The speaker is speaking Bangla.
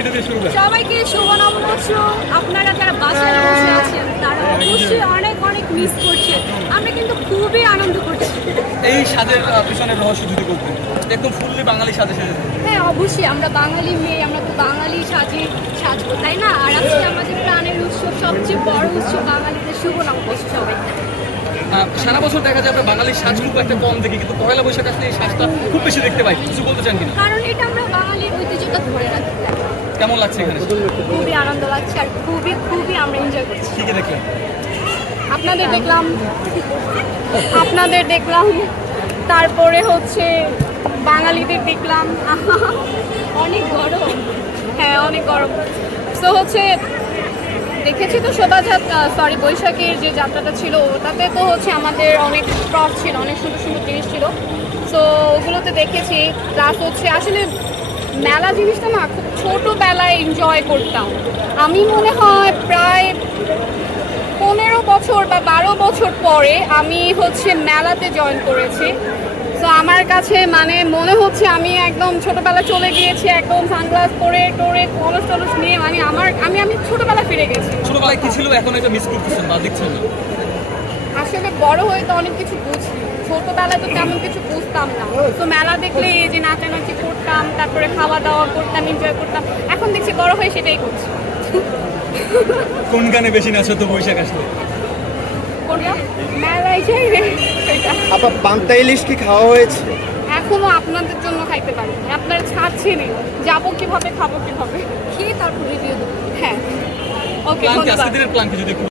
এটা দিয়ে শুরু করি। সবাইকে শুভ নববর্ষ। আপনারা যারা বাসায় বসে আছেন তারা অবশ্যই অনেক অনেক মিস করছেন। আমরা কিন্তু খুবই আনন্দ করছি। এই সাজের পিছনের রহস্য যদি বলতেন, একদম ফুললি বাঙালি সাজে সেজেছে। হ্যাঁ, অবশ্যই আমরা বাঙালি মেয়ে, আমরা তো বাঙালি সাজবো, তাই না? আর আজকে আমাদের প্রাণের উৎসব, সবচেয়ে বড় উৎসব বাঙালিদের শুভ নববর্ষ সবাইকে। সারা বছর দেখা যায় আমরা বাঙালির সাজ খুব একটা কম দেখি, কিন্তু পয়লা বৈশাখ আসলে এই সাজটা খুব বেশি দেখতে পাই। কিছু বলতে চান কিনা? কারণ এটা আমরা বাঙালির ঐতিহ্যটা ধরে রাখতে চাই। কেমন লাগছে এখানে? খুবই আনন্দ লাগছে আর খুবই খুবই আমরা এনজয় করছি। কি কি দেখলেন? আপনাদের দেখলাম, তারপরে হচ্ছে বাঙালিদের দেখলাম। অনেক গরম, হ্যাঁ অনেক গরম। তো হচ্ছে দেখেছি তো বৈশাখীর যে যাত্রাটা ছিল ওটাতে তো হচ্ছে আমাদের অনেক প্রপ ছিল, অনেক সুন্দর সুন্দর জিনিস ছিল। সো ওগুলোতে দেখেছি। প্লাস হচ্ছে আসলে মেলা জিনিসটা না খুব ছোটোবেলায় এনজয় করতাম। আমি মনে হয় প্রায় 15 বছর বা 12 বছর পরে আমি হচ্ছে মেলাতে জয়েন করেছি। তো আমার কাছে মানে মনে হচ্ছে আমি একদম ছোটবেলা চলে গিয়েছি, একদম সানগ্লাস পরে টোরে কলস টলস নিয়ে, মানে আমি ছোটবেলা ফিরে গেছি। ছোটবেলায় কি ছিল এখন এটা মিস করতেছেন বা দেখছেন না? আসলে বড় হয়ে তো অনেক কিছু বুঝি, ছোটবেলায় তো তেমন কিছু বুঝতাম না। তো মেলা দেখলে এই যে নাচানাচি করতাম, তারপরে খাওয়া দাওয়া করতাম, এনজয় করতাম। এখন দেখছি বড় হয়ে সেটাই করছি। কোন গানে বেশি নাচো তো বৈশাখ আসলে? কোনটা? মেলায় যাই সেটা। আপা পান্তা ইলিশ কি খাওয়া হয়েছে? এখনো আপনাদের জন্য খাইতে পারি, আপনারা ছাড়ছেনই। যাবো কিভাবে, খাবো কিভাবে, খেয়ে তারপর রিভিউ দেবো। হ্যাঁ, ওকে, প্ল্যান কি, ধন্যবাদ। আজকের দিনের প্ল্যান কি যদি একটু